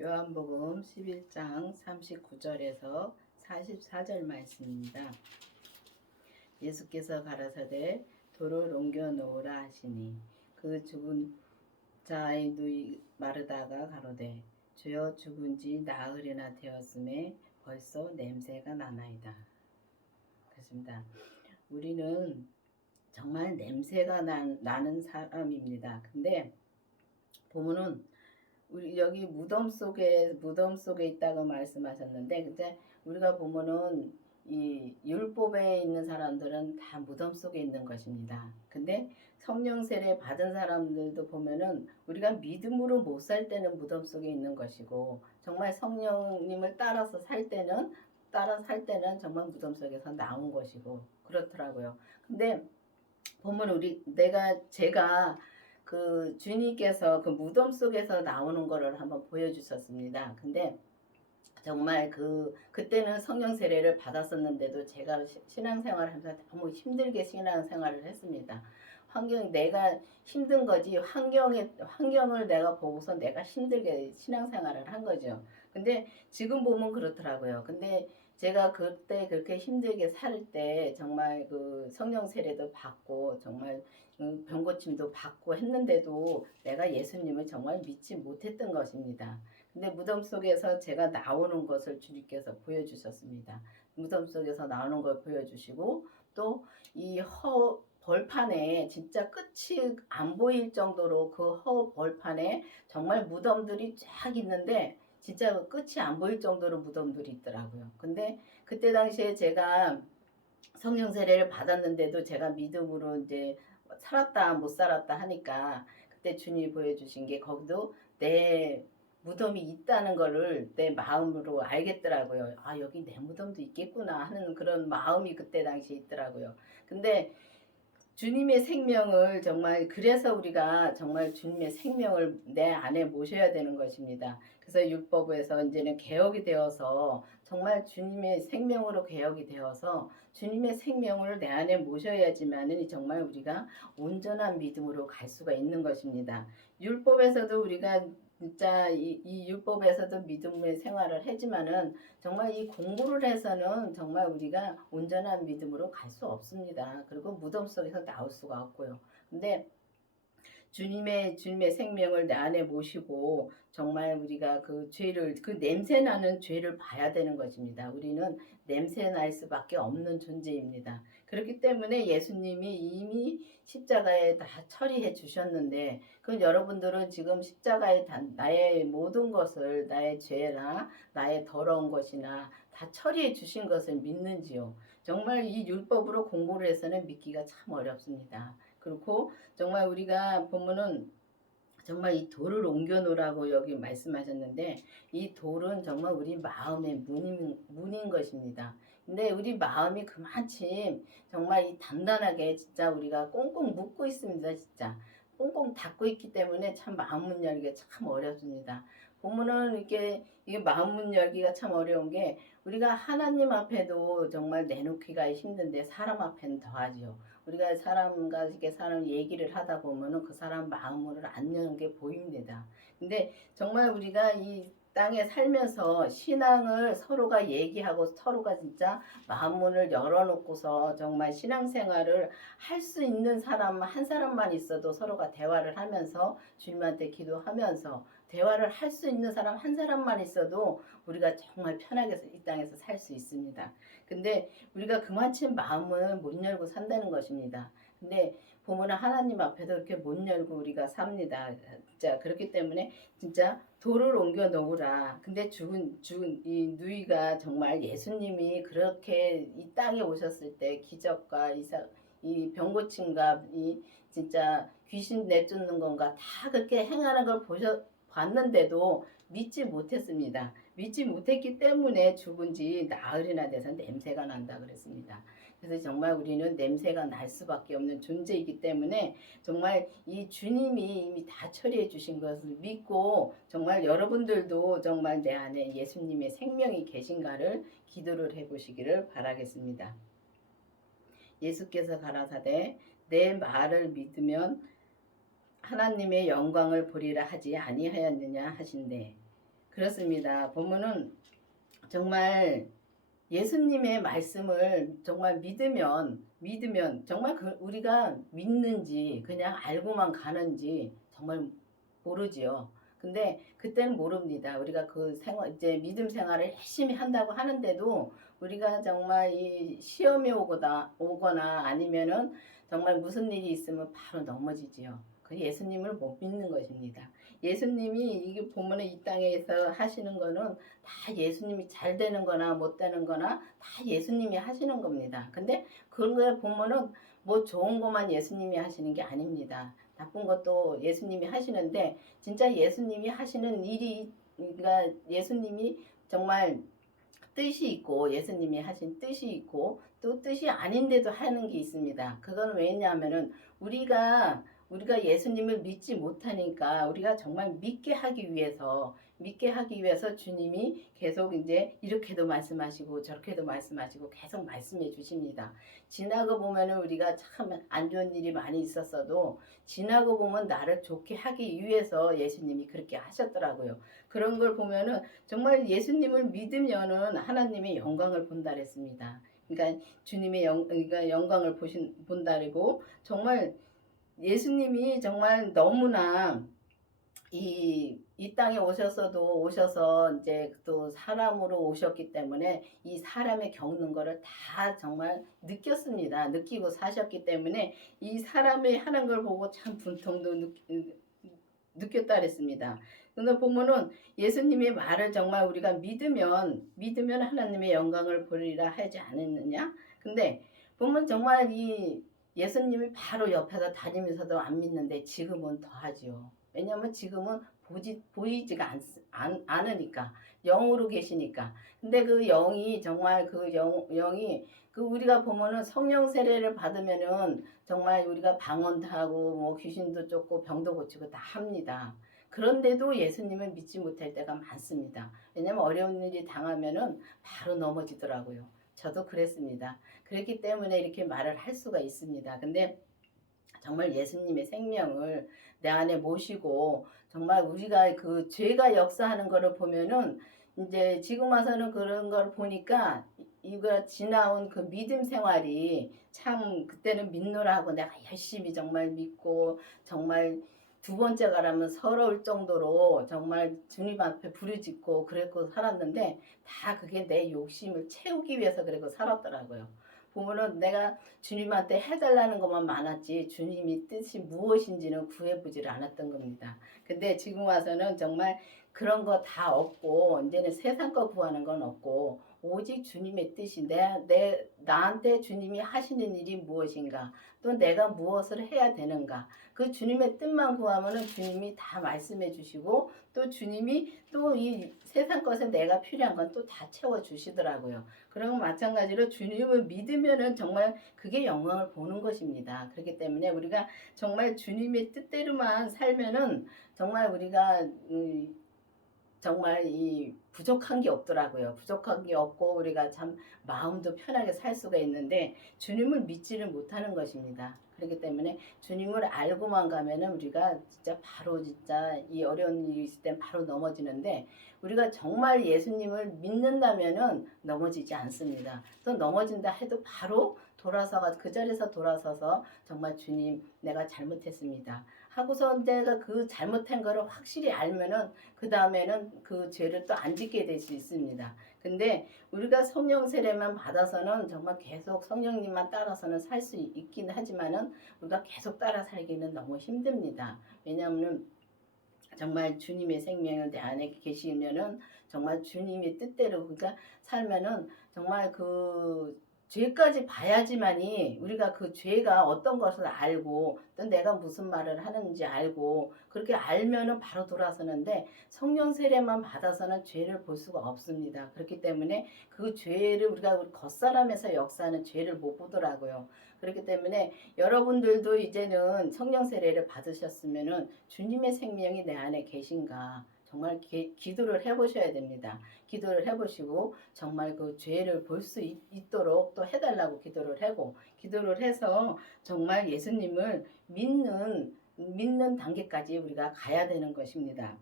요한복음 11장 39절에서 44절 말씀입니다. 예수께서 가라사대 돌을 옮겨 놓으라 하시니 그 죽은 자의 누이 마르다가 가로되 주여 죽은 지 나흘이나 되었음에 벌써 냄새가 나나이다. 그렇습니다. 우리는 정말 냄새가 나는 사람입니다. 근데 보면은 우리 여기 무덤 속에 있다고 말씀하셨는데, 근데 우리가 보면은 이 율법에 있는 사람들은 다 무덤 속에 있는 것입니다. 근데 성령 세례 받은 사람들도 보면은 우리가 믿음으로 못 살 때는 무덤 속에 있는 것이고, 정말 성령님을 따라 살 때는 정말 무덤 속에서 나온 것이고 그렇더라고요. 근데 보면 제가 그 주님께서 그 무덤 속에서 나오는 거를 한번 보여주셨습니다. 근데 정말 그때는 성령 세례를 받았었는데도 제가 신앙생활을 하면서 너무 힘들게 신앙생활을 했습니다. 내가 힘든 거지, 환경을 내가 보고서 내가 힘들게 신앙생활을 한 거죠. 근데 지금 보면 그렇더라고요. 근데 제가 그때 그렇게 힘들게 살 때 정말 그 성령 세례도 받고 정말 병 고침도 받고 했는데도 내가 예수님을 정말 믿지 못했던 것입니다. 근데 무덤 속에서 제가 나오는 것을 주님께서 보여주셨습니다. 무덤 속에서 나오는 걸 보여주시고 또 이 벌판에 진짜 끝이 안 보일 정도로 그 벌판에 정말 무덤들이 쫙 있는데 진짜 끝이 안 보일 정도로 무덤들이 있더라고요. 근데 그때 당시에 제가 성령 세례를 받았는데도 제가 믿음으로 이제 살았다 못 살았다 하니까 그때 주님이 보여주신 게 거기도 내 무덤이 있다는 거를 내 마음으로 알겠더라고요. 아, 여기 내 무덤도 있겠구나 하는 그런 마음이 그때 당시에 있더라고요. 근데 주님의 생명을 정말 그래서 우리가 정말 주님의 생명을 내 안에 모셔야 되는 것입니다. 그래서 율법에서 이제는 개혁이 되어서 정말 주님의 생명으로 개혁이 되어서 주님의 생명을 내 안에 모셔야지만은 정말 우리가 온전한 믿음으로 갈 수가 있는 것입니다. 율법에서도 우리가 진짜 이 율법에서도 믿음의 생활을 하지만은 정말 이 공부를 해서는 정말 우리가 온전한 믿음으로 갈 수 없습니다. 그리고 무덤 속에서 나올 수가 없고요. 근데 주님의 생명을 내 안에 모시고 정말 우리가 그 냄새 나는 죄를 봐야 되는 것입니다. 우리는 냄새 날 수밖에 없는 존재입니다. 그렇기 때문에 예수님이 이미 십자가에 다 처리해 주셨는데, 그 여러분들은 지금 십자가에 나의 모든 것을, 나의 죄나 나의 더러운 것이나 다 처리해 주신 것을 믿는지요? 정말 이 율법으로 공부를 해서는 믿기가 참 어렵습니다. 그렇고 정말 우리가 보면은 정말 이 돌을 옮겨 놓으라고 여기 말씀하셨는데, 이 돌은 정말 우리 마음의 문인 것입니다. 근데 우리 마음이 그만큼 정말 이 단단하게 진짜 우리가 꽁꽁 묶고 있습니다. 진짜 꽁꽁 닫고 있기 때문에 참 마음 문 열기가 참 어렵습니다. 보면은 이게 마음 문 열기가 참 어려운 게, 우리가 하나님 앞에도 정말 내놓기가 힘든데 사람 앞에는 더하지요. 우리가 사람 얘기를 하다 보면은 그 사람 마음을 안 여는 게 보입니다. 근데 정말 우리가 이 땅에 살면서 신앙을 서로가 얘기하고 서로가 진짜 마음문을 열어놓고서 정말 신앙생활을 할 수 있는 사람 한 사람만 있어도 서로가 대화를 하면서 주님한테 기도하면서 대화를 할 수 있는 사람 한 사람만 있어도 우리가 정말 편하게 이 땅에서 살 수 있습니다. 근데 우리가 그만큼 마음을 못 열고 산다는 것입니다. 근데 보면 하나님 앞에도 이렇게 못 열고 우리가 삽니다. 진짜 그렇기 때문에 진짜 돌을 옮겨 놓으라. 근데 죽은 이 누이가 정말 예수님이 그렇게 이 땅에 오셨을 때 기적과 이 병고침과 이 진짜 귀신 내쫓는 건가 다 그렇게 행하는 걸 봤는데도 믿지 못했습니다. 믿지 못했기 때문에 죽은 지 나흘이나 돼서 냄새가 난다 그랬습니다. 그래서 정말 우리는 냄새가 날 수밖에 없는 존재이기 때문에 정말 이 주님이 이미 다 처리해 주신 것을 믿고 정말 여러분들도 정말 내 안에 예수님의 생명이 계신가를 기도를 해보시기를 바라겠습니다. 예수께서 가라사대 내 말을 믿으면 하나님의 영광을 보리라 하지 아니하였느냐 하신대. 그렇습니다. 보면은 정말 예수님의 말씀을 정말 믿으면 정말 우리가 믿는지 그냥 알고만 가는지 정말 모르지요. 근데 그때는 모릅니다. 우리가 그 생활 이제 믿음 생활을 열심히 한다고 하는데도 우리가 정말 이 시험이 오거나 아니면은 정말 무슨 일이 있으면 바로 넘어지지요. 그 예수님을 못 믿는 것입니다. 예수님이 이게 보면은 이 땅에서 하시는 거는 다 예수님이 잘 되는 거나 못 되는 거나 다 예수님이 하시는 겁니다. 근데 그런 거에 보면은 뭐 좋은 것만 예수님이 하시는 게 아닙니다. 나쁜 것도 예수님이 하시는데 진짜 예수님이 하시는 일이 그러니까 예수님이 정말 뜻이 있고 예수님이 하신 뜻이 있고 또 뜻이 아닌데도 하는 게 있습니다. 그건 왜냐하면은 우리가 예수님을 믿지 못하니까 우리가 정말 믿게 하기 위해서 주님이 계속 이제 이렇게도 말씀하시고 저렇게도 말씀하시고 계속 말씀해 주십니다. 지나고 보면은 우리가 참 안 좋은 일이 많이 있었어도 지나고 보면 나를 좋게 하기 위해서 예수님이 그렇게 하셨더라고요. 그런 걸 보면은 정말 예수님을 믿으면은 하나님의 영광을 본다 그랬습니다. 그러니까 주님의 그러니까 영광을 본다고 정말 예수님이 정말 너무나 이 땅에 오셔서 이제 또 사람으로 오셨기 때문에 이 사람의 겪는 거를 다 정말 느꼈습니다. 느끼고 사셨기 때문에 이 사람이 하는 걸 보고 참 분통도 느꼈다 그랬습니다. 근데 보면은 예수님의 말을 정말 우리가 믿으면 하나님의 영광을 보리라 하지 않았느냐? 근데 보면 정말 이 예수님이 바로 옆에서 다니면서도 안 믿는데 지금은 더 하지요. 왜냐하면 지금은 보이지가 않으니까 영으로 계시니까. 근데 그 영이 정말 영이 우리가 보면은 성령 세례를 받으면은 정말 우리가 방언도 하고 뭐 귀신도 쫓고 병도 고치고 다 합니다. 그런데도 예수님을 믿지 못할 때가 많습니다. 왜냐하면 어려운 일이 당하면은 바로 넘어지더라고요. 저도 그랬습니다. 그렇기 때문에 이렇게 말을 할 수가 있습니다. 근데 정말 예수님의 생명을 내 안에 모시고 정말 우리가 그 죄가 역사하는 거를 보면은 이제 지금 와서는 그런 걸 보니까 이거 지나온 그 믿음 생활이 참 그때는 믿노라고 내가 열심히 정말 믿고 정말 두 번째 가라면 서러울 정도로 정말 주님 앞에 부르짖고 그랬고 살았는데 다 그게 내 욕심을 채우기 위해서 그랬고 살았더라고요. 보면은 내가 주님한테 해달라는 것만 많았지 주님이 뜻이 무엇인지는 구해보지를 않았던 겁니다. 근데 지금 와서는 정말 그런 거 다 없고 이제는 세상 거 구하는 건 없고 오직 주님의 뜻이 나한테 주님이 하시는 일이 무엇인가 또 내가 무엇을 해야 되는가 그 주님의 뜻만 구하면은 주님이 다 말씀해 주시고 또 주님이 또 이 세상 것에 내가 필요한 건 또 다 채워 주시더라고요. 그리고 마찬가지로 주님을 믿으면은 정말 그게 영광을 보는 것입니다. 그렇기 때문에 우리가 정말 주님의 뜻대로만 살면은 정말 우리가 정말 이 부족한 게 없더라고요. 부족한 게 없고 우리가 참 마음도 편하게 살 수가 있는데 주님을 믿지를 못하는 것입니다. 그렇기 때문에 주님을 알고만 가면은 우리가 진짜 바로 진짜 이 어려운 일이 있을 땐 바로 넘어지는데 우리가 정말 예수님을 믿는다면은 넘어지지 않습니다. 또 넘어진다 해도 바로 돌아서가 그 자리에서 돌아서서 정말 주님 내가 잘못했습니다. 하고서 내가 그 잘못한 거를 확실히 알면은 그 다음에는 그 죄를 또 안 짓게 될 수 있습니다. 근데 우리가 성령 세례만 받아서는 정말 계속 성령님만 따라서는 살 수 있긴 하지만은 우리가 계속 따라 살기는 너무 힘듭니다. 왜냐하면 정말 주님의 생명을 내 안에 계시면은 정말 주님의 뜻대로 그러니까 살면은 정말 그 죄까지 봐야지만이 우리가 그 죄가 어떤 것을 알고 또 내가 무슨 말을 하는지 알고 그렇게 알면은 바로 돌아서는데 성령 세례만 받아서는 죄를 볼 수가 없습니다. 그렇기 때문에 그 죄를 우리가 겉사람에서 역사하는 죄를 못 보더라고요. 그렇기 때문에 여러분들도 이제는 성령 세례를 받으셨으면은 주님의 생명이 내 안에 계신가 정말 기도를 해보셔야 됩니다. 기도를 해보시고 정말 그 죄를 볼 수 있도록 또 해달라고 기도를 해서 정말 예수님을 믿는 단계까지 우리가 가야 되는 것입니다.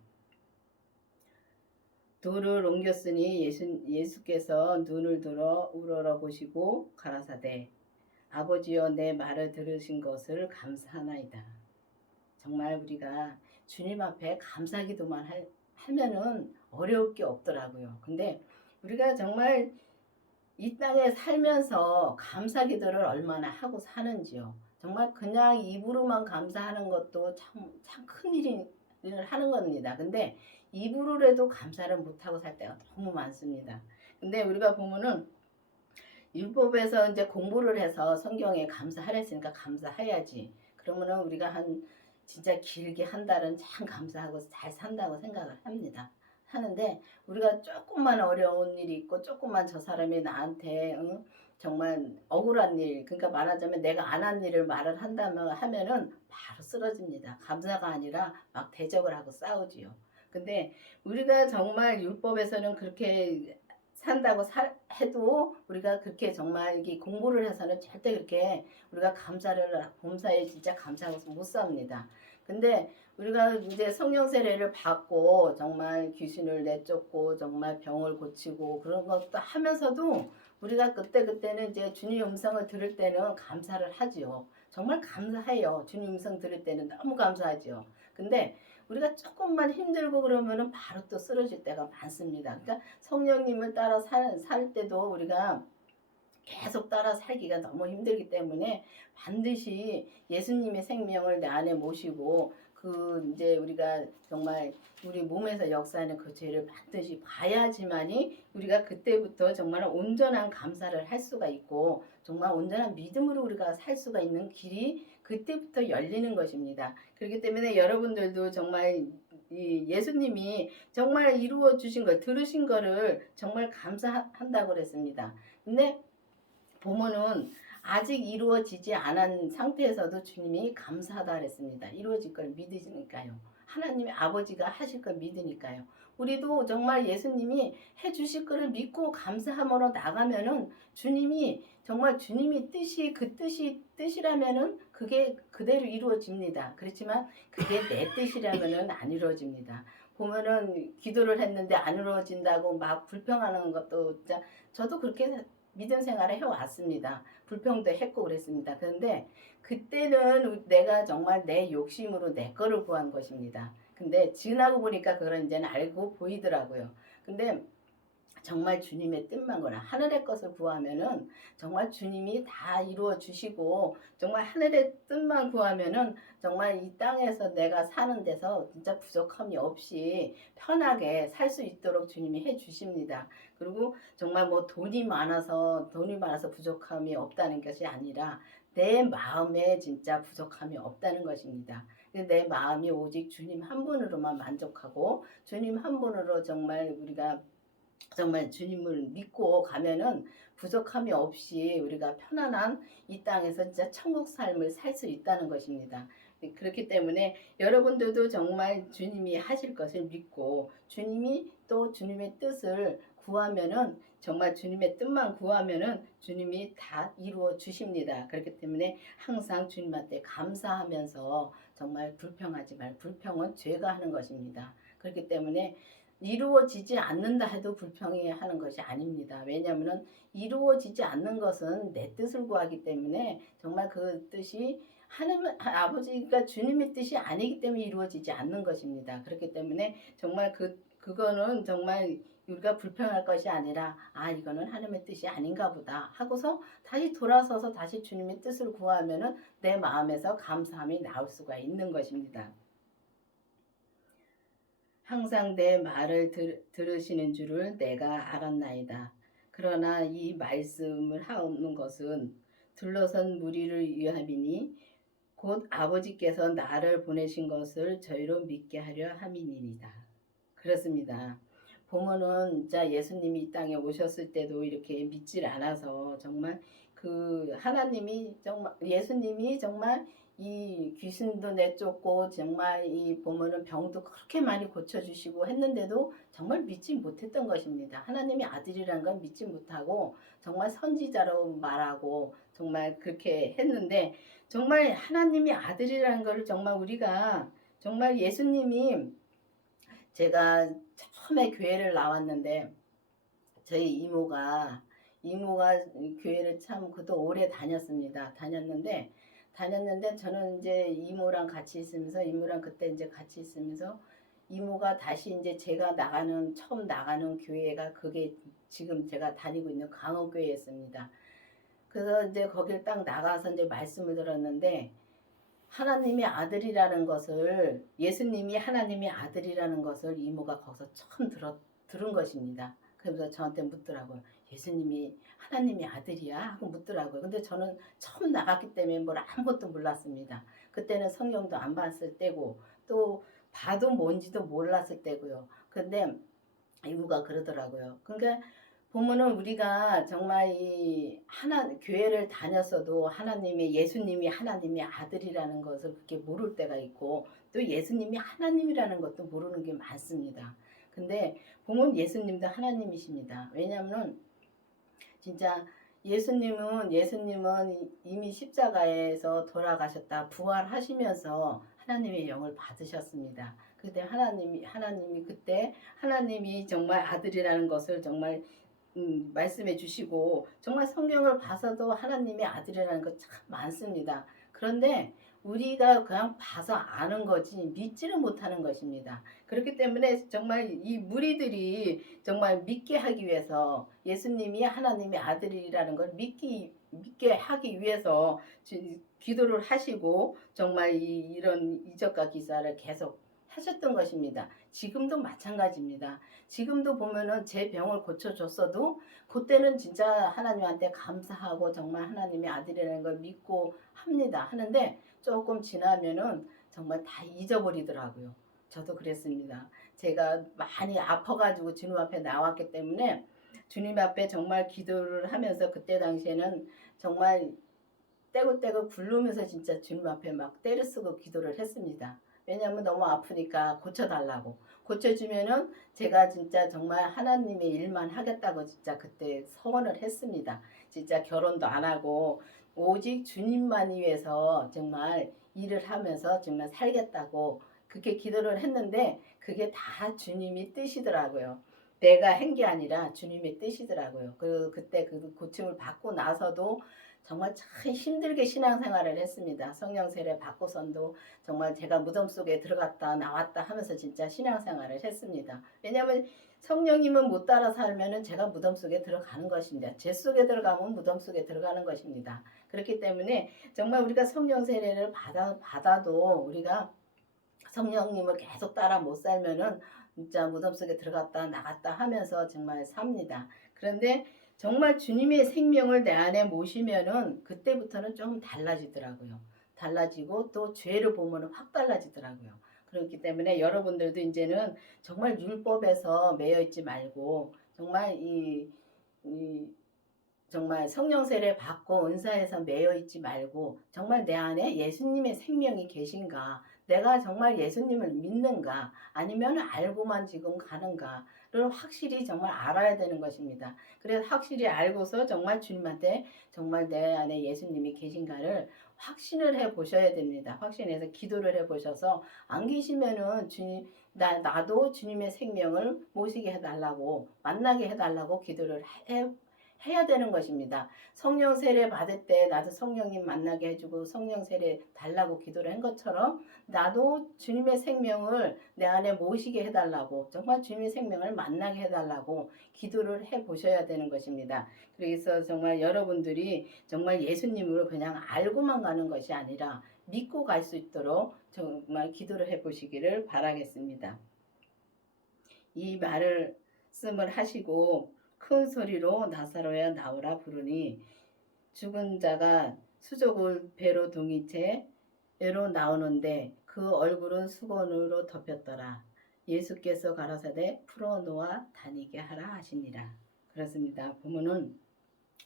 돌을 옮겼으니 예수께서 눈을 들어 우러러 보시고 가라사대 아버지여 내 말을 들으신 것을 감사하나이다. 정말 우리가 주님 앞에 감사기도만 하면은 어려울 게 없더라고요. 근데 우리가 정말 이 땅에 살면서 감사기도를 얼마나 하고 사는지요. 정말 그냥 입으로만 감사하는 것도 참 큰일을 하는 겁니다. 근데 입으로라도 감사를 못하고 살 때가 너무 많습니다. 근데 우리가 보면은 율법에서 이제 공부를 해서 성경에 감사하랬으니까 감사해야지. 그러면은 우리가 진짜 길게 한 달은 참 감사하고 잘 산다고 생각을 합니다. 하는데 우리가 조금만 어려운 일이 있고 조금만 저 사람이 나한테 정말 억울한 일, 그러니까 말하자면 내가 안 한 일을 말을 한다면 하면은 바로 쓰러집니다. 감사가 아니라 막 대적을 하고 싸우지요. 근데 우리가 정말 율법에서는 그렇게 산다고 해도 우리가 그렇게 정말 이게 공부를 해서는 절대 그렇게 우리가 범사에 진짜 감사하고 못 삽니다. 근데 우리가 이제 성령 세례를 받고 정말 귀신을 내쫓고 정말 병을 고치고 그런 것도 하면서도 우리가 그때는 이제 주님 음성을 들을 때는 감사를 하지요. 정말 감사해요. 주님 음성 들을 때는 너무 감사하지요. 근데 우리가 조금만 힘들고 그러면은 바로 또 쓰러질 때가 많습니다. 그러니까 성령님을 따라 살 때도 우리가 계속 따라 살기가 너무 힘들기 때문에 반드시 예수님의 생명을 내 안에 모시고 이제 우리가 정말 우리 몸에서 역사하는 그 죄를 반드시 봐야지만이 우리가 그때부터 정말 온전한 감사를 할 수가 있고 정말 온전한 믿음으로 우리가 살 수가 있는 길이 그때부터 열리는 것입니다. 그렇기 때문에 여러분들도 정말 예수님이 정말 이루어 주신 걸 들으신 거를 정말 감사한다고 그랬습니다. 근데 보면은 아직 이루어지지 않은 상태에서도 주님이 감사하다 그랬습니다. 이루어질 걸 믿으시니까요. 하나님의 아버지가 하실 걸 믿으니까요. 우리도 정말 예수님이 해주실 거를 믿고 감사함으로 나가면은 주님이 정말 주님이 뜻이라면은 그게 그대로 이루어집니다. 그렇지만 그게 내 뜻이라면은 안 이루어집니다. 보면은 기도를 했는데 안 이루어진다고 막 불평하는 것도 진짜 저도 그렇게 믿음 생활을 해왔습니다. 불평도 했고 그랬습니다. 그런데 그때는 내가 정말 내 욕심으로 내 거를 구한 것입니다. 근데 지나고 보니까 그걸 이제는 알고 보이더라고요. 근데 정말 주님의 뜻만 거나 하늘의 것을 구하면은 정말 주님이 다 이루어 주시고 정말 하늘의 뜻만 구하면은 정말 이 땅에서 내가 사는 데서 진짜 부족함이 없이 편하게 살 수 있도록 주님이 해 주십니다. 그리고 정말 뭐 돈이 많아서 부족함이 없다는 것이 아니라 내 마음에 진짜 부족함이 없다는 것입니다. 내 마음이 오직 주님 한 분으로만 만족하고 주님 한 분으로 정말 우리가 정말 주님을 믿고 가면은 부족함이 없이 우리가 편안한 이 땅에서 진짜 천국 삶을 살 수 있다는 것입니다. 그렇기 때문에 여러분들도 정말 주님이 하실 것을 믿고 주님이 또 주님의 뜻을 구하면은 정말 주님의 뜻만 구하면은 주님이 다 이루어 주십니다. 그렇기 때문에 항상 주님한테 감사하면서 정말 불평하지 말고 불평은 죄가 하는 것입니다. 그렇기 때문에 이루어지지 않는다 해도 불평해 하는 것이 아닙니다. 왜냐하면 이루어지지 않는 것은 내 뜻을 구하기 때문에 정말 그 뜻이 하나님 아버지가 주님의 뜻이 아니기 때문에 이루어지지 않는 것입니다. 그렇기 때문에 정말 그거는 정말 우리가 불평할 것이 아니라 이거는 하나님의 뜻이 아닌가 보다 하고서 다시 돌아서서 다시 주님의 뜻을 구하면은 내 마음에서 감사함이 나올 수가 있는 것입니다. 항상 내 말을 들으시는 줄을 내가 알았나이다. 그러나 이 말씀을 하옵는 것은 둘러선 무리를 위함이니 곧 아버지께서 나를 보내신 것을 저희로 믿게 하려 함이니이다. 그렇습니다. 보면은 진짜 예수님이 이 땅에 오셨을 때도 이렇게 믿질 않아서 정말 예수님이 정말 이 귀신도 내쫓고 정말 이 보면은 병도 그렇게 많이 고쳐주시고 했는데도 정말 믿지 못했던 것입니다. 하나님의 아들이란 건 믿지 못하고 정말 선지자로 말하고 정말 그렇게 했는데 정말 하나님의 아들이라는 것을 정말 우리가 정말 예수님이 제가 처음에 교회를 나왔는데 저희 이모가 교회를 참 그도 오래 다녔습니다. 다녔는데 저는 이제 이모랑 같이 있으면서 이모랑 그때 이제 같이 있으면서 이모가 다시 이제 제가 처음 나가는 교회가 그게 지금 제가 다니고 있는 강호교회였습니다. 그래서 이제 거길 딱 나가서 이제 말씀을 들었는데 하나님이 아들이라는 것을 예수님이 하나님의 아들이라는 것을 이모가 거기서 처음 들은 것입니다. 그래서 저한테 묻더라고요. 예수님이 하나님의 아들이야? 하고 묻더라고요. 근데 저는 처음 나갔기 때문에 뭘 아무것도 몰랐습니다. 그때는 성경도 안 봤을 때고 또 봐도 뭔지도 몰랐을 때고요. 근데 이모가 그러더라고요. 그러니까 보면은 우리가 정말 이 교회를 다녔어도 예수님이 하나님의 아들이라는 것을 그렇게 모를 때가 있고 또 예수님이 하나님이라는 것도 모르는 게 많습니다. 근데 보면 예수님도 하나님이십니다. 왜냐하면 진짜 예수님은 이미 십자가에서 돌아가셨다 부활하시면서 하나님의 영을 받으셨습니다. 그때 하나님이 정말 아들이라는 것을 정말 말씀해 주시고 정말 성경을 봐서도 하나님의 아들이라는 것 참 많습니다. 그런데 우리가 그냥 봐서 아는 거지 믿지는 못하는 것입니다. 그렇기 때문에 정말 이 무리들이 정말 믿게 하기 위해서 예수님이 하나님의 아들이라는 걸 믿게 하기 위해서 기도를 하시고 정말 이런 이적과 기사를 계속 하셨던 것입니다. 지금도 마찬가지입니다. 지금도 보면은 제 병을 고쳐줬어도 그때는 진짜 하나님한테 감사하고 정말 하나님의 아들이라는 걸 믿고 하는데 조금 지나면은 정말 다 잊어버리더라고요. 저도 그랬습니다. 제가 많이 아파가지고 주님 앞에 나왔기 때문에 주님 앞에 정말 기도를 하면서 그때 당시에는 정말 떼굴떼굴 굴르면서 진짜 주님 앞에 막 때를 쓰고 기도를 했습니다. 왜냐하면 너무 아프니까 고쳐달라고. 고쳐주면은 제가 진짜 정말 하나님의 일만 하겠다고 진짜 그때 서원을 했습니다. 진짜 결혼도 안 하고 오직 주님만 위해서 정말 일을 하면서 정말 살겠다고 그렇게 기도를 했는데 그게 다 주님이 뜻이더라고요. 내가 한 게 아니라 주님의 뜻이더라고요. 그때 그 고침을 받고 나서도 정말 참 힘들게 신앙생활을 했습니다. 성령 세례 받고선도 정말 제가 무덤 속에 들어갔다 나왔다 하면서 진짜 신앙생활을 했습니다. 왜냐하면 성령님은 못 따라 살면은 제가 무덤 속에 들어가는 것입니다. 제 속에 들어가면 무덤 속에 들어가는 것입니다. 그렇기 때문에 정말 우리가 성령 세례를 받아도 우리가 성령님을 계속 따라 못 살면은 진짜 무덤 속에 들어갔다 나갔다 하면서 정말 삽니다. 그런데 정말 주님의 생명을 내 안에 모시면은 그때부터는 좀 달라지더라고요. 달라지고 또 죄를 보면은 확 달라지더라고요. 그렇기 때문에 여러분들도 이제는 정말 율법에서 매여 있지 말고 정말 이 정말 성령 세례 받고 은사에서 매여 있지 말고 정말 내 안에 예수님의 생명이 계신가, 내가 정말 예수님을 믿는가, 아니면 알고만 지금 가는가를 확실히 정말 알아야 되는 것입니다. 그래서 확실히 알고서 정말 주님한테 정말 내 안에 예수님이 계신가를 확신을 해 보셔야 됩니다. 확신해서 기도를 해 보셔서 안 계시면은 나도 주님의 생명을 모시게 해달라고 만나게 해달라고 기도를 해야 되는 것입니다. 성령 세례 받을 때 나도 성령님 만나게 해주고 성령 세례 달라고 기도를 한 것처럼 나도 주님의 생명을 내 안에 모시게 해달라고 정말 주님의 생명을 만나게 해달라고 기도를 해 보셔야 되는 것입니다. 그래서 정말 여러분들이 정말 예수님을 그냥 알고만 가는 것이 아니라 믿고 갈 수 있도록 정말 기도를 해 보시기를 바라겠습니다. 이 말씀을 하시고 큰 소리로 나사로야 나오라 부르니 죽은 자가 수족을 배로 동이채 배로 나오는데 그 얼굴은 수건으로 덮였더라. 예수께서 가라사대 풀어놓아 다니게 하라 하시니라. 그렇습니다. 보면은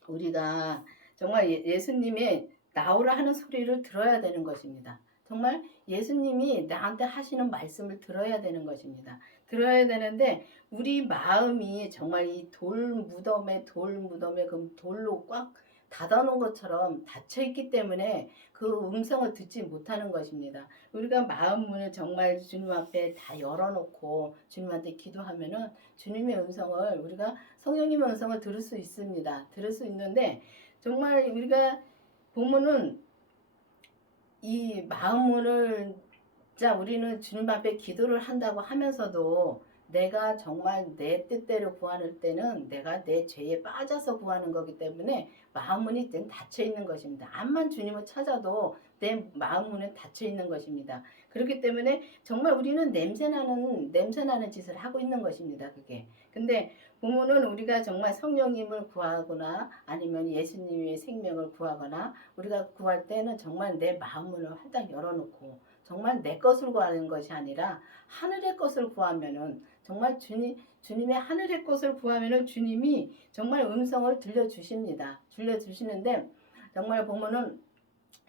우리가 정말 예수님의 나오라 하는 소리를 들어야 되는 것입니다. 정말 예수님이 나한테 하시는 말씀을 들어야 되는 것입니다. 들어야 되는데 우리 마음이 정말 이 돌 무덤에 그 돌로 꽉 닫아놓은 것처럼 닫혀 있기 때문에 그 음성을 듣지 못하는 것입니다. 우리가 마음 문을 정말 주님 앞에 다 열어놓고 주님한테 기도하면은 주님의 음성을 우리가 성령님의 음성을 들을 수 있습니다. 들을 수 있는데 정말 우리가 보면은 이 마음 문을 자 우리는 주님 앞에 기도를 한다고 하면서도 내가 정말 내 뜻대로 구하는 때는 내가 내 죄에 빠져서 구하는 거기 때문에 마음문이 닫혀 있는 것입니다. 암만 주님을 찾아도 내 마음문은 닫혀 있는 것입니다. 그렇기 때문에 정말 우리는 냄새나는 짓을 하고 있는 것입니다. 그게. 근데 보면은 우리가 정말 성령님을 구하거나 아니면 예수님의 생명을 구하거나 우리가 구할 때는 정말 내 마음문을 활짝 열어놓고 정말 내 것을 구하는 것이 아니라 하늘의 것을 구하면은 정말 주님의 하늘의 것을 구하면은 주님이 정말 음성을 들려주십니다. 들려주시는데 정말 보면은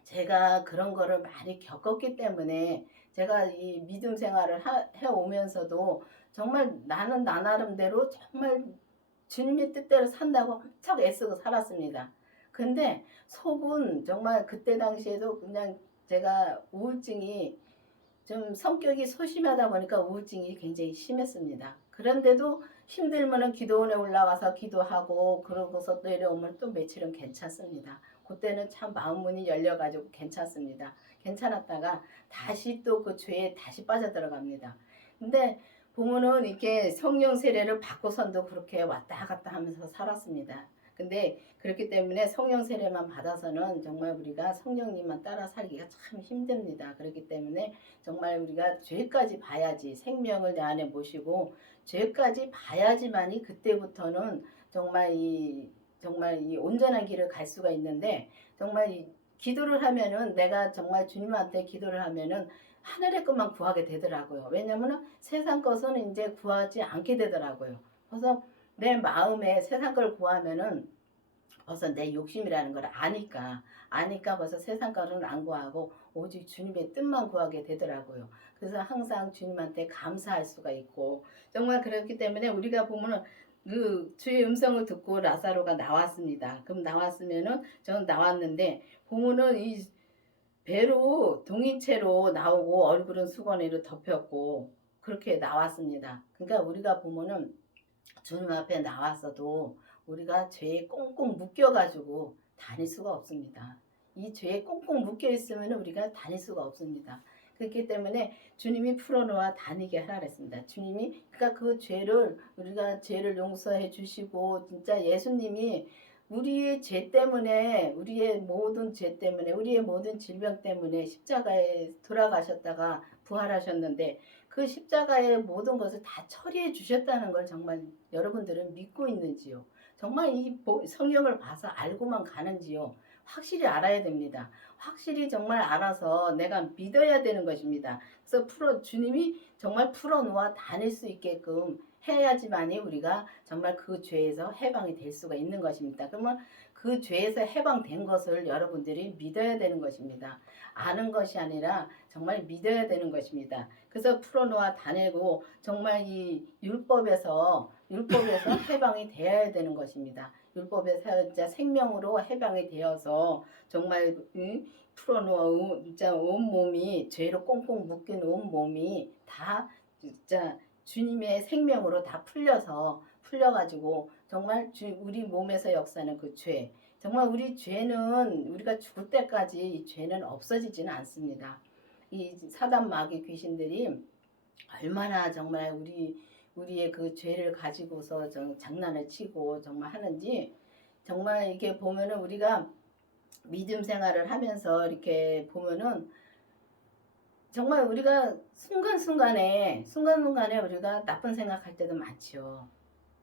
제가 그런 거를 많이 겪었기 때문에 제가 이 믿음 생활을 해오면서도 정말 나는 나 나름대로 정말 주님의 뜻대로 산다고 엄청 애쓰고 살았습니다. 근데 속은 정말 그때 당시에도 그냥 제가 우울증이 좀 성격이 소심하다 보니까 우울증이 굉장히 심했습니다. 그런데도 힘들면은 기도원에 올라가서 기도하고 그러고서 또 내려오면 또 며칠은 괜찮습니다. 그때는 참 마음문이 열려가지고 괜찮습니다. 괜찮았다가 다시 또 그 죄에 다시 빠져들어갑니다. 근데 보면은 이렇게 성령 세례를 받고선도 그렇게 왔다 갔다 하면서 살았습니다. 근데 그렇기 때문에 성령 세례만 받아서는 정말 우리가 성령님만 따라 살기가 참 힘듭니다. 그렇기 때문에 정말 우리가 죄까지 봐야지 생명을 내 안에 모시고 죄까지 봐야지만이 그때부터는 정말 이 온전한 길을 갈 수가 있는데 정말 이 기도를 하면은 내가 정말 주님한테 기도를 하면은 하늘의 것만 구하게 되더라고요. 왜냐면은 세상 것은 이제 구하지 않게 되더라고요. 그래서 내 마음에 세상 걸 구하면은 벌써 내 욕심이라는 걸 아니까 벌써 세상 것은 안 구하고 오직 주님의 뜻만 구하게 되더라고요. 그래서 항상 주님한테 감사할 수가 있고 정말 그렇기 때문에 우리가 보면은 그 주의 음성을 듣고 라사로가 나왔습니다. 그럼 나왔으면은 저는 나왔는데 보면은 이 배로 동인체로 나오고 얼굴은 수건으로 덮였고 그렇게 나왔습니다. 그러니까 우리가 보면은 주님 앞에 나왔어도 우리가 죄에 꽁꽁 묶여가지고 다닐 수가 없습니다. 이 죄에 꽁꽁 묶여 있으면 우리가 다닐 수가 없습니다. 그렇기 때문에 주님이 풀어놓아 다니게 하라 그랬습니다. 주님이 그러니까 그 죄를 우리가 죄를 용서해 주시고 진짜 예수님이 우리의 죄 때문에 우리의 모든 죄 때문에 우리의 모든 질병 때문에 십자가에 돌아가셨다가 부활하셨는데 그 십자가의 모든 것을 다 처리해 주셨다는 걸 정말 여러분들은 믿고 있는지요? 정말 이 성경을 봐서 알고만 가는지요? 확실히 알아야 됩니다. 확실히 정말 알아서 내가 믿어야 되는 것입니다. 그래서 주님이 정말 풀어놓아 다닐 수 있게끔 해야지만이 우리가 정말 그 죄에서 해방이 될 수가 있는 것입니다. 그러면 그 죄에서 해방된 것을 여러분들이 믿어야 되는 것입니다. 아는 것이 아니라 정말 믿어야 되는 것입니다. 그래서 풀어놓아 다니고 정말 이 율법에서 해방이 되어야 되는 것입니다. 율법에서 진짜 생명으로 해방이 되어서 정말 풀어놓아 진짜 온 몸이 죄로 꽁꽁 묶인 온 몸이 다 진짜 주님의 생명으로 다 풀려가지고 정말 우리 몸에서 역사하는 그 죄. 정말 우리 죄는 우리가 죽을 때까지 이 죄는 없어지지는 않습니다. 이 사단 마귀 귀신들이 얼마나 정말 우리의 그 죄를 가지고서 장난을 치고 정말 하는지 정말 이렇게 보면은 우리가 믿음 생활을 하면서 이렇게 보면은 정말 우리가 순간순간에 우리가 나쁜 생각할 때도 많죠.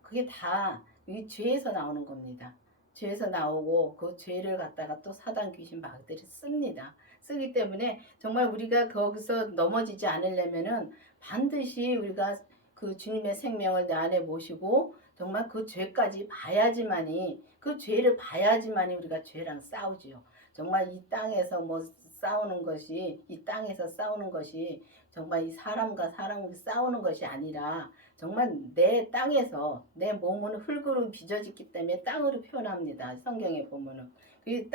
그게 다 이 죄에서 나오는 겁니다. 죄에서 나오고 그 죄를 갖다가 또 사단 귀신 마귀들이 씁니다. 쓰기 때문에 정말 우리가 거기서 넘어지지 않으려면은 반드시 우리가 그 주님의 생명을 내 안에 모시고 정말 그 죄까지 봐야지만이 그 죄를 봐야지만이 우리가 죄랑 싸우지요. 정말 이 땅에서 이 땅에서 싸우는 것이 정말 이 사람과 싸우는 것이 아니라 정말 내 땅에서 내 몸은 흙으로 빚어졌기 때문에 땅으로 표현합니다. 성경에 보면은 그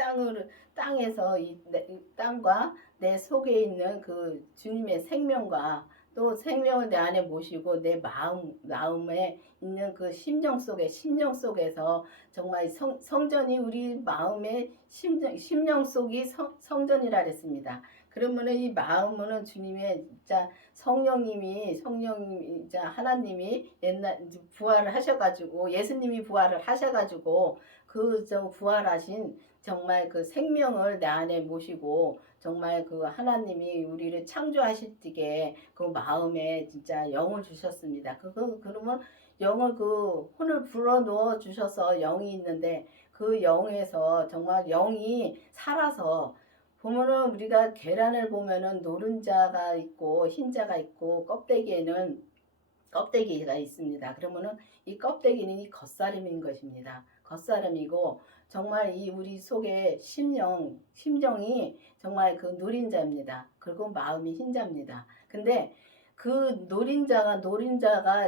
땅에서 이 땅과 내 속에 있는 그 주님의 생명과 또 생명을 내 안에 모시고 내 마음에 있는 그 심령 속에서 정말 성전이 우리 마음의 심령 속이 성전이라 그랬습니다. 그러면은 이 마음은 주님의 진짜 성령님이 진짜 하나님이 옛날 부활을 하셔가지고 예수님이 부활을 하셔가지고 그 저 부활하신 정말 그 생명을 내 안에 모시고 정말 그 하나님이 우리를 창조하실 때에 그 마음에 진짜 영을 주셨습니다. 그러면 영을 그 혼을 불어 넣어 주셔서 영이 있는데 그 영에서 정말 영이 살아서 보면은 우리가 계란을 보면은 노른자가 있고 흰자가 있고 껍데기가 있습니다. 그러면은 이 껍데기는 이 겉사람인 것입니다. 겉사람이고 정말 이 우리 속에 심정이 정말 그 노린자입니다. 그리고 마음이 흰자입니다. 근데 그 노린자가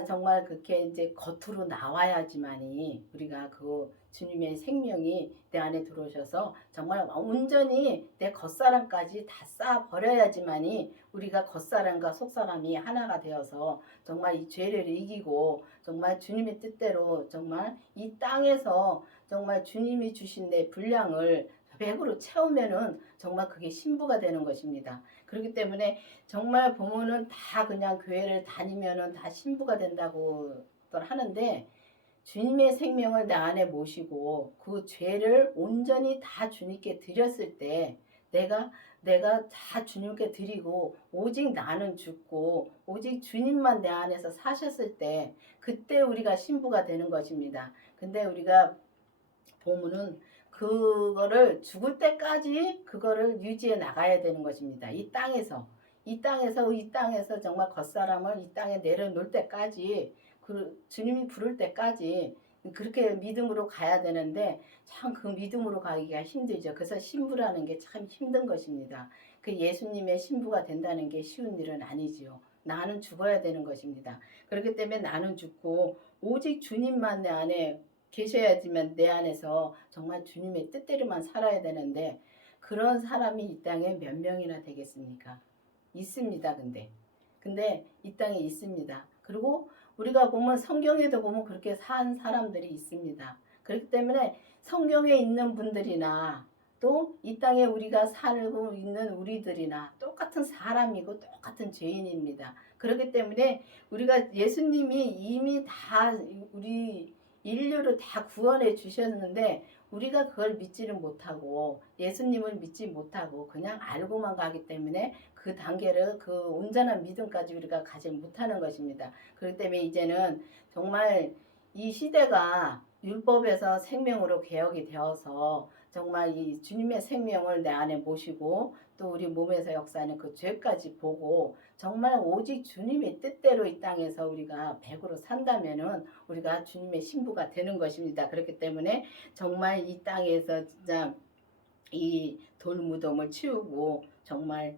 정말 그렇게 이제 겉으로 나와야지만이 우리가 그 주님의 생명이 내 안에 들어오셔서 정말 온전히 내 겉사람까지 다 쌓아 버려야지만이 우리가 겉사람과 속사람이 하나가 되어서 정말 이 죄를 이기고 정말 주님의 뜻대로 정말 이 땅에서 정말 주님이 주신 내 분량을 100으로 채우면은 정말 그게 신부가 되는 것입니다. 그렇기 때문에 정말 보면은 다 그냥 교회를 다니면은 다 신부가 된다고 하는데 주님의 생명을 내 안에 모시고 그 죄를 온전히 다 주님께 드렸을 때 내가 다 주님께 드리고 오직 나는 죽고 오직 주님만 내 안에서 사셨을 때 그때 우리가 신부가 되는 것입니다. 근데 우리가 보면은 그거를 죽을 때까지 그거를 유지해 나가야 되는 것입니다. 이 땅에서 정말 겉사람을 이 땅에 내려놓을 때까지 주님이 부를 때까지 그렇게 믿음으로 가야 되는데 참 그 믿음으로 가기가 힘들죠. 그래서 신부라는 게 참 힘든 것입니다. 그 예수님의 신부가 된다는 게 쉬운 일은 아니지요. 나는 죽어야 되는 것입니다. 그렇기 때문에 나는 죽고 오직 주님만 내 안에 계셔야지만 내 안에서 정말 주님의 뜻대로만 살아야 되는데 그런 사람이 이 땅에 몇 명이나 되겠습니까? 있습니다. 근데 이 땅에 있습니다. 그리고 우리가 보면 성경에도 보면 그렇게 산 사람들이 있습니다. 그렇기 때문에 성경에 있는 분들이나 또 이 땅에 우리가 살고 있는 우리들이나 똑같은 사람이고 똑같은 죄인입니다. 그렇기 때문에 우리가 예수님이 이미 다 우리 인류를 다 구원해 주셨는데 우리가 그걸 믿지를 못하고 예수님을 믿지 못하고 그냥 알고만 가기 때문에 그 단계를 그 온전한 믿음까지 우리가 가지 못하는 것입니다. 그렇기 때문에 이제는 정말 이 시대가 율법에서 생명으로 개혁이 되어서 정말 이 주님의 생명을 내 안에 모시고 또 우리 몸에서 역사하는 그 죄까지 보고 정말 오직 주님의 뜻대로 이 땅에서 우리가 100으로 산다면은 우리가 주님의 신부가 되는 것입니다. 그렇기 때문에 정말 이 땅에서 진짜 이 돌무덤을 치우고 정말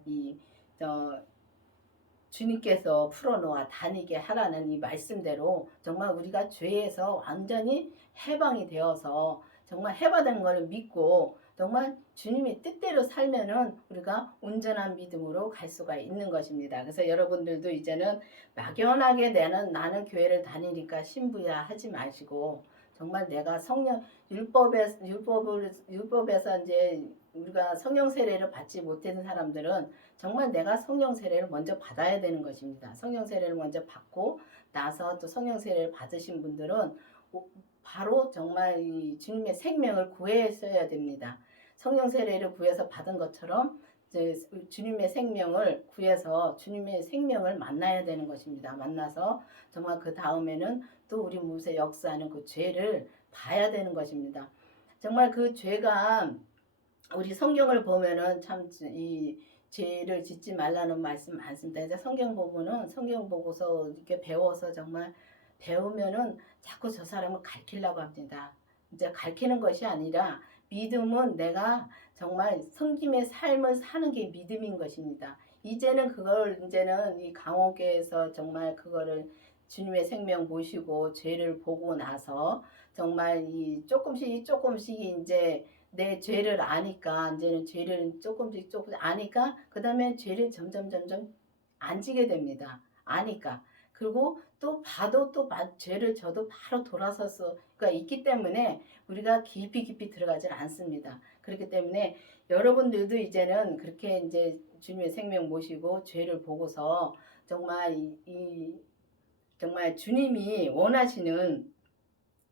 주님께서 풀어놓아 다니게 하라는 이 말씀대로 정말 우리가 죄에서 완전히 해방이 되어서 정말 해방된 것을 믿고 정말 주님의 뜻대로 살면은 우리가 온전한 믿음으로 갈 수가 있는 것입니다. 그래서 여러분들도 이제는 막연하게 나는 교회를 다니니까 신부야 하지 마시고 정말 내가 성령 율법에서 이제 우리가 성령 세례를 받지 못하는 사람들은 정말 내가 성령 세례를 먼저 받아야 되는 것입니다. 성령 세례를 먼저 받고 나서 또 성령 세례를 받으신 분들은 바로 정말 이 주님의 생명을 구했어야 됩니다. 성령 세례를 구해서 받은 것처럼 이제 주님의 생명을 구해서 주님의 생명을 만나야 되는 것입니다. 만나서 정말 그 다음에는 또 우리 몸에서 역사하는 그 죄를 봐야 되는 것입니다. 정말 그 죄가 우리 성경을 보면은 참 이 죄를 짓지 말라는 말씀 많습니다. 이제 성경 보고서 이렇게 배워서 정말 배우면은 자꾸 저 사람을 가르치려고 합니다. 이제 가르치는 것이 아니라 믿음은 내가 정말 성김의 삶을 사는 게 믿음인 것입니다. 이제는 이 강호교에서 정말 그거를 주님의 생명 모시고 죄를 보고 나서 정말 이 조금씩 이제 내 죄를 아니까 이제는 죄를 조금씩 아니까 그다음에 죄를 점점 안 지게 됩니다. 아니까. 그리고 또 봐도 죄를 져도 바로 돌아서서가 있기 때문에 우리가 깊이 들어가질 않습니다. 그렇기 때문에 여러분들도 이제는 그렇게 이제 주님의 생명 모시고 죄를 보고서 정말 정말 주님이 원하시는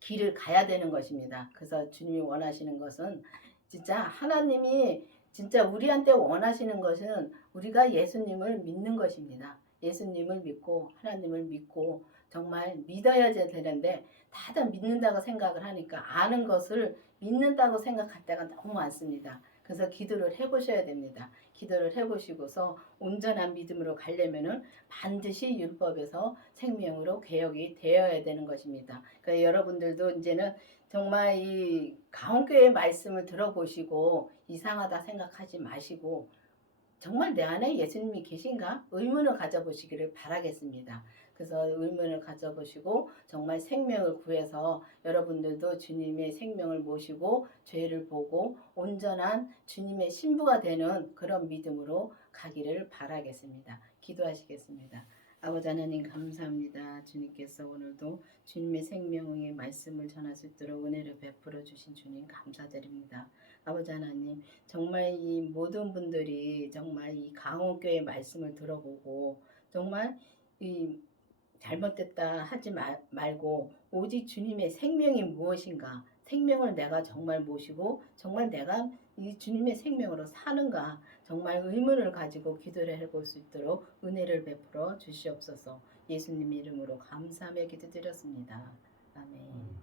길을 가야 되는 것입니다. 그래서 주님이 원하시는 것은 진짜 하나님이 진짜 우리한테 원하시는 것은 우리가 예수님을 믿는 것입니다. 예수님을 믿고 하나님을 믿고 정말 믿어야 되는데 다들 믿는다고 생각을 하니까 아는 것을 믿는다고 생각할 때가 너무 많습니다. 그래서 기도를 해보셔야 됩니다. 기도를 해보시고서 온전한 믿음으로 가려면은 반드시 율법에서 생명으로 개혁이 되어야 되는 것입니다. 그러니까 여러분들도 이제는 정말 이 가온교회 말씀을 들어보시고 이상하다 생각하지 마시고 정말 내 안에 예수님이 계신가? 의문을 가져보시기를 바라겠습니다. 그래서 의문을 가져보시고 정말 생명을 구해서 여러분들도 주님의 생명을 모시고 죄를 보고 온전한 주님의 신부가 되는 그런 믿음으로 가기를 바라겠습니다. 기도하시겠습니다. 아버지 하나님 감사합니다. 주님께서 오늘도 주님의 생명의 말씀을 전할 수 있도록 은혜를 베풀어 주신 주님 감사드립니다. 아버지 하나님 정말 이 모든 분들이 정말 이 강호교의 말씀을 들어보고 정말 이 잘못됐다 하지 말고 오직 주님의 생명이 무엇인가 생명을 내가 정말 모시고 정말 내가 이 주님의 생명으로 사는가 정말 의문을 가지고 기도를 해볼 수 있도록 은혜를 베풀어 주시옵소서. 예수님 이름으로 감사하며 기도드렸습니다. 아멘.